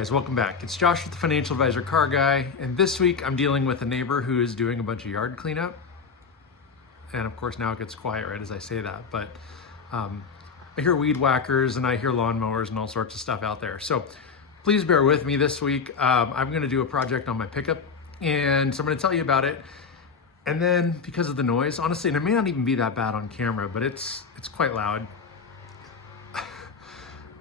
guys, welcome back. It's Josh with the Financial Advisor Car Guy, and this week I'm dealing with a neighbor who is doing a bunch of yard cleanup. And of course now it gets quiet right as I say that, but I hear weed whackers and I hear lawnmowers and all sorts of stuff out there. So please bear with me this week. I'm gonna do a project on my pickup, and so I'm gonna tell you about it. And then because of the noise, honestly, and it may not even be that bad on camera, but it's quite loud.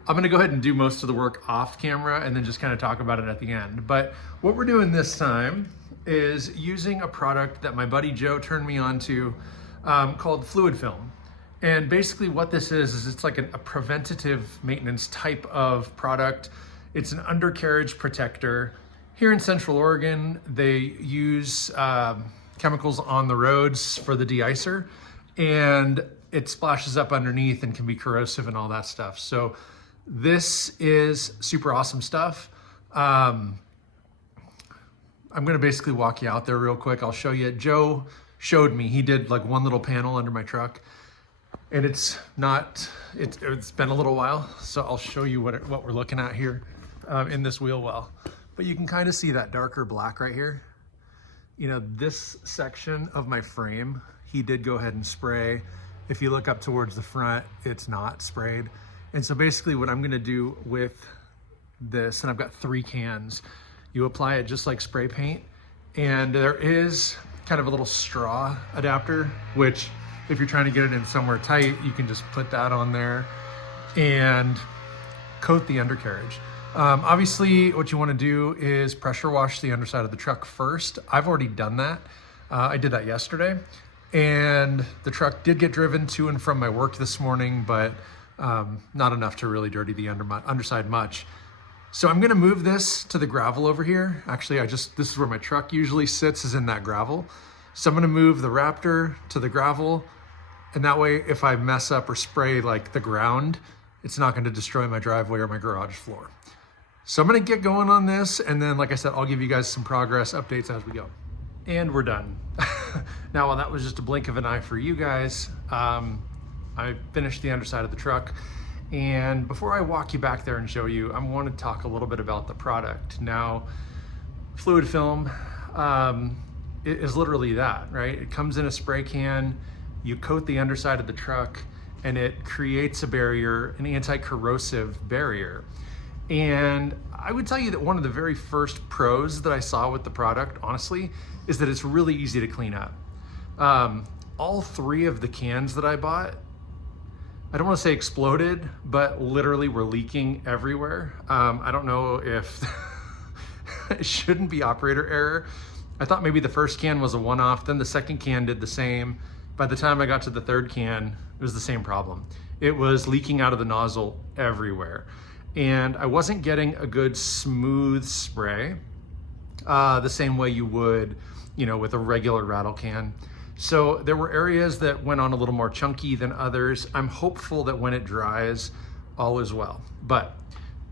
I'm gonna go ahead and do most of the work off camera and then just kind of talk about it at the end. But what we're doing this time is using a product that my buddy Joe turned me on to called fluid film. And basically what this is it's like a preventative maintenance type of product. It's an undercarriage protector. Here in Central Oregon, they use chemicals on the roads for the de-icer, and it splashes up underneath and can be corrosive and all that stuff. So this is super awesome stuff. I'm gonna basically walk you out there real quick. I'll show you. Joe showed me, he did like one little panel under my truck, and it's been a little while. So I'll show you what we're looking at here in this wheel well. But you can kind of see that darker black right here. You know, this section of my frame, he did go ahead and spray. If you look up towards the front, it's not sprayed. And so basically what I'm gonna do with this, and I've got 3 cans, you apply it just like spray paint, and there is kind of a little straw adapter, which if you're trying to get it in somewhere tight, you can just put that on there and coat the undercarriage. Obviously what you wanna do is pressure wash the underside of the truck first. I've already done that. I did that yesterday, and the truck did get driven to and from my work this morning, but not enough to really dirty the underside much. So I'm gonna move this to the gravel over here. Actually, this is where my truck usually sits, is in that gravel. So I'm gonna move the Raptor to the gravel, and that way if I mess up or spray like the ground, it's not gonna destroy my driveway or my garage floor. So I'm gonna get going on this, and then like I said, I'll give you guys some progress updates as we go. And we're done. Now, while that was just a blink of an eye for you guys, I finished the underside of the truck. And before I walk you back there and show you, I want to talk a little bit about the product. Now, fluid film is literally that, right? It comes in a spray can, you coat the underside of the truck, and it creates a barrier, an anti-corrosive barrier. And I would tell you that one of the very first pros that I saw with the product, honestly, is that it's really easy to clean up. All 3 of the cans that I bought, I don't want to say exploded, but literally were leaking everywhere. I don't know if it shouldn't be operator error. I thought maybe the first can was a one-off, then the second can did the same. By the time I got to the 3rd can, it was the same problem. It was leaking out of the nozzle everywhere. And I wasn't getting a good smooth spray the same way you would, you know, with a regular rattle can. So there were areas that went on a little more chunky than others. I'm hopeful that when it dries, all is well. But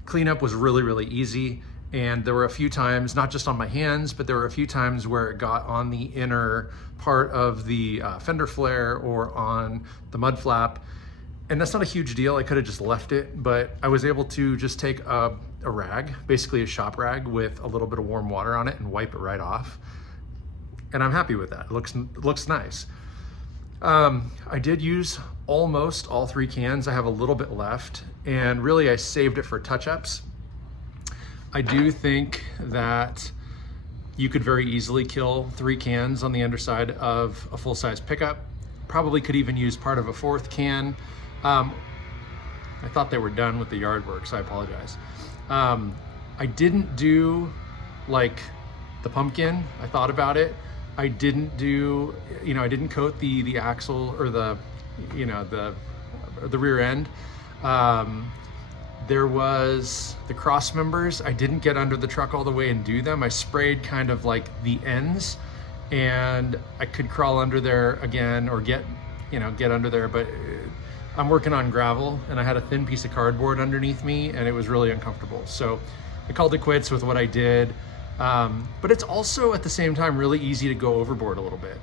cleanup was really, really easy. And there were a few times, not just on my hands, but there were a few times where it got on the inner part of the fender flare or on the mud flap. And that's not a huge deal. I could have just left it, but I was able to just take a rag, basically a shop rag with a little bit of warm water on it, and wipe it right off. And I'm happy with that. It looks nice. I did use almost all 3 cans. I have a little bit left, and really I saved it for touch-ups. I do think that you could very easily kill 3 cans on the underside of a full-size pickup. Probably could even use part of a 4th can. I thought they were done with the yard work, so I apologize. I didn't do like the pumpkin. I thought about it. I didn't do, you know, I didn't coat the axle or the, you know, the rear end. There was the cross members. I didn't get under the truck all the way and do them. I sprayed kind of like the ends, and I could crawl under there again or get under there, but I'm working on gravel and I had a thin piece of cardboard underneath me and it was really uncomfortable. So I called it quits with what I did. But it's also at the same time really easy to go overboard a little bit.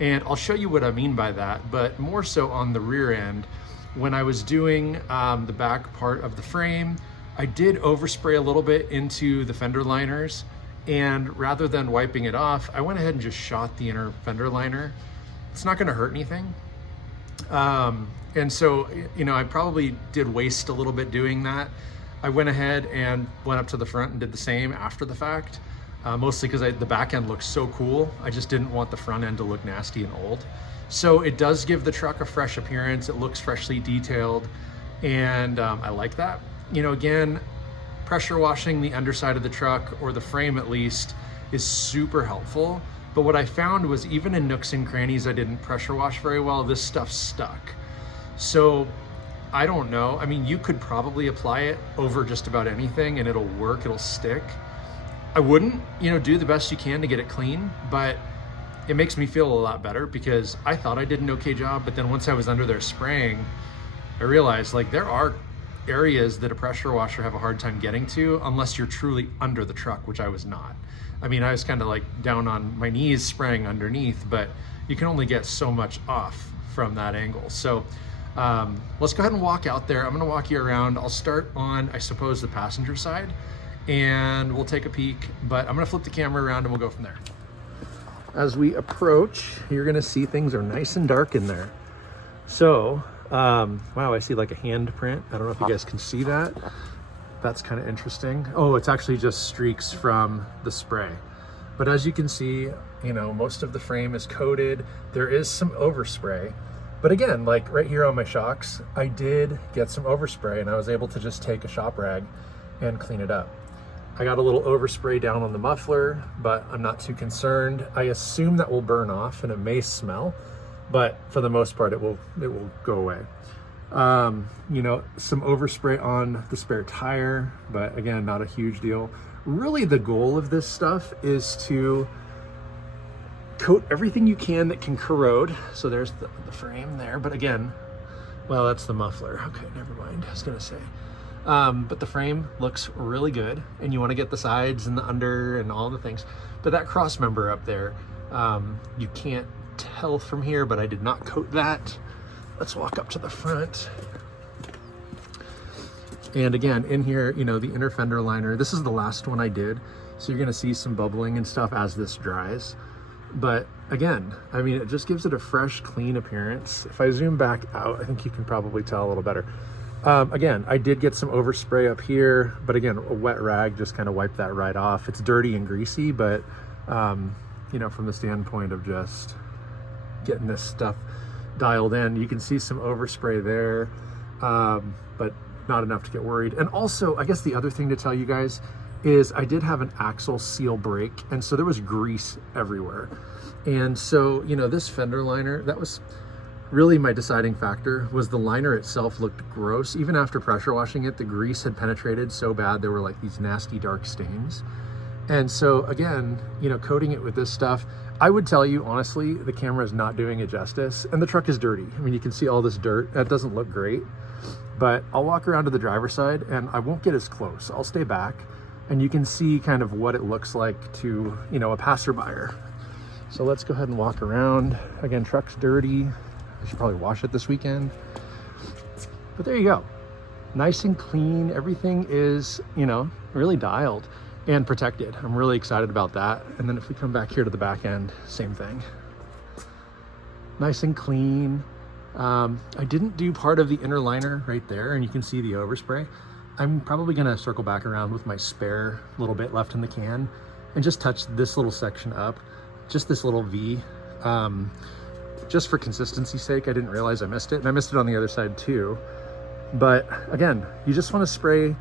And I'll show you what I mean by that, but more so on the rear end. When I was doing the back part of the frame, I did overspray a little bit into the fender liners, and rather than wiping it off, I went ahead and just shot the inner fender liner. It's not gonna hurt anything. And so, you know, I probably did waste a little bit doing that. I went ahead and went up to the front and did the same after the fact, mostly because the back end looks so cool. I just didn't want the front end to look nasty and old. So it does give the truck a fresh appearance. It looks freshly detailed, and I like that. You know, again, pressure washing the underside of the truck, or the frame at least, is super helpful. But what I found was, even in nooks and crannies I didn't pressure wash very well, this stuff stuck. So I don't know. I mean, you could probably apply it over just about anything and it'll work, it'll stick. I wouldn't, you know, do the best you can to get it clean, but it makes me feel a lot better, because I thought I did an okay job, but then once I was under there spraying, I realized, like, there are areas that a pressure washer have a hard time getting to unless you're truly under the truck, which I was not. I mean, I was kind of like down on my knees spraying underneath, but you can only get so much off from that angle. So let's go ahead and walk out there. I'm gonna walk you around. I'll start on, I suppose, the passenger side, and we'll take a peek, but I'm gonna flip the camera around and we'll go from there. As we approach, you're gonna see things are nice and dark in there. So, wow, I see like a handprint. I don't know if you guys can see that. That's kind of interesting. Oh, it's actually just streaks from the spray. But as you can see, you know, most of the frame is coated. There is some overspray. But again, like right here on my shocks, I did get some overspray, and I was able to just take a shop rag and clean it up. I got a little overspray down on the muffler, but I'm not too concerned. I assume that will burn off and it may smell, but for the most part, it will go away. You know, some overspray on the spare tire, but again, not a huge deal. Really, the goal of this stuff is to coat everything you can that can corrode. So there's the frame there, but again, well, that's the muffler. Okay, never mind, I was gonna say. But the frame looks really good, and you want to get the sides and the under and all the things. But that cross member up there, you can't tell from here, but I did not coat that. Let's walk up to the front. And again, in here, you know, the inner fender liner, this is the last one I did. So you're gonna see some bubbling and stuff as this dries. But again, I mean, it just gives it a fresh, clean appearance. If I zoom back out, I think you can probably tell a little better. Again, I did get some overspray up here, but again, a wet rag just kind of wiped that right off. It's dirty and greasy, but you know, from the standpoint of just getting this stuff dialed in, you can see some overspray there, but not enough to get worried. And also, I guess the other thing to tell you guys is I did have an axle seal break, and so there was grease everywhere. And so, you know, this fender liner, that was really my deciding factor. Was the liner itself looked gross. Even after pressure washing it, the grease had penetrated so bad there were like these nasty dark stains. And so again, you know, coating it with this stuff, I would tell you honestly, the camera is not doing it justice, and the truck is dirty. I mean, you can see all this dirt. That doesn't look great, but I'll walk around to the driver's side and I won't get as close. I'll stay back, and you can see kind of what it looks like to, you know, a passerby. So let's go ahead and walk around. Again, truck's dirty. I should probably wash it this weekend. But there you go. Nice and clean. Everything is, you know, really dialed and protected. I'm really excited about that. And then if we come back here to the back end, same thing. Nice and clean. I didn't do part of the inner liner right there, and you can see the overspray. I'm probably gonna circle back around with my spare little bit left in the can and just touch this little section up, just this little V. Just for consistency's sake. I didn't realize I missed it, and I missed it on the other side too. But again, you just want to spray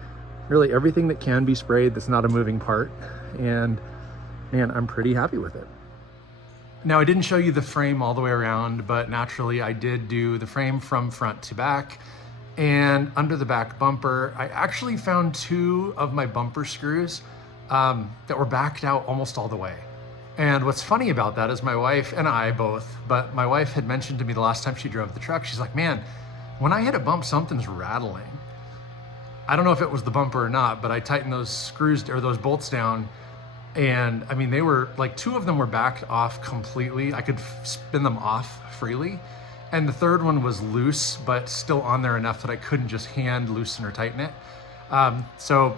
really everything that can be sprayed that's not a moving part, and man, I'm pretty happy with it. Now, I didn't show you the frame all the way around, but naturally I did do the frame from front to back. And under the back bumper, I actually found two of my bumper screws that were backed out almost all the way. And what's funny about that is my wife and I both, but my wife had mentioned to me the last time she drove the truck, she's like, man, when I hit a bump, something's rattling. I don't know if it was the bumper or not, but I tightened those screws or those bolts down, and I mean, they were like, two of them were backed off completely. I could spin them off freely. And the third one was loose, but still on there enough that I couldn't just hand loosen or tighten it. So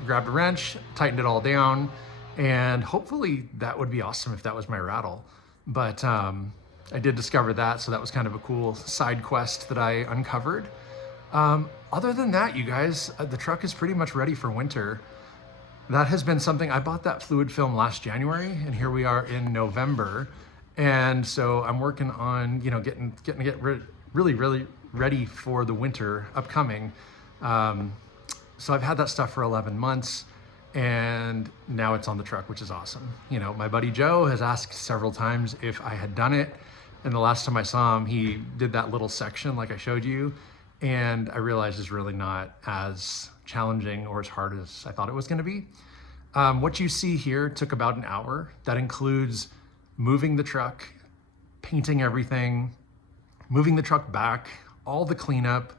I grabbed a wrench, tightened it all down, and hopefully that would be awesome if that was my rattle. But I did discover that, so that was kind of a cool side quest that I uncovered. Other than that, you guys, the truck is pretty much ready for winter. That has been something, I bought that fluid film last January, and here we are in November. And so I'm working on, you know, getting really ready for the winter upcoming. So I've had that stuff for 11 months, and now it's on the truck, which is awesome. You know, my buddy Joe has asked several times if I had done it. And the last time I saw him, he did that little section like I showed you. And I realized it's really not as challenging or as hard as I thought it was gonna be. What you see here took about an hour. That includes moving the truck, painting everything, moving the truck back, all the cleanup,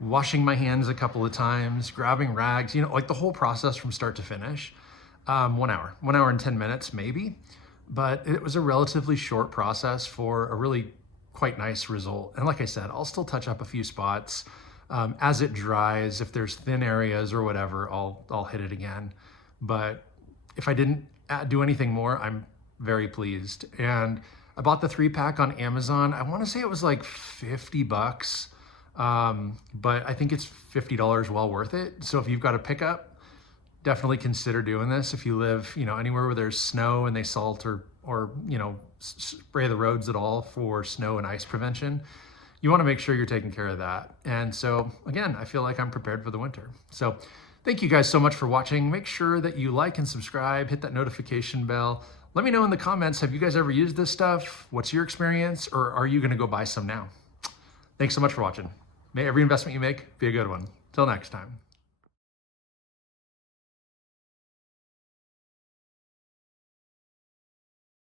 washing my hands a couple of times, grabbing rags, you know, like the whole process from start to finish. 1 hour and 10 minutes maybe, but it was a relatively short process for a really quite nice result. And like I said, I'll still touch up a few spots as it dries. If there's thin areas or whatever, I'll hit it again. But if I didn't do anything more, I'm very pleased. And I bought the 3-pack on Amazon. I want to say it was like 50 bucks, but I think it's $50 well worth it. So if you've got a pickup, definitely consider doing this. If you live, you know, anywhere where there's snow and they salt or you know, spray the roads at all for snow and ice prevention, you want to make sure you're taking care of that. And so again, I feel like I'm prepared for the winter. So thank you guys so much for watching. Make sure that you like and subscribe, hit that notification bell. Let me know in the comments, have you guys ever used this stuff? What's your experience? Or are you gonna go buy some now? Thanks so much for watching. May every investment you make be a good one. Till next time.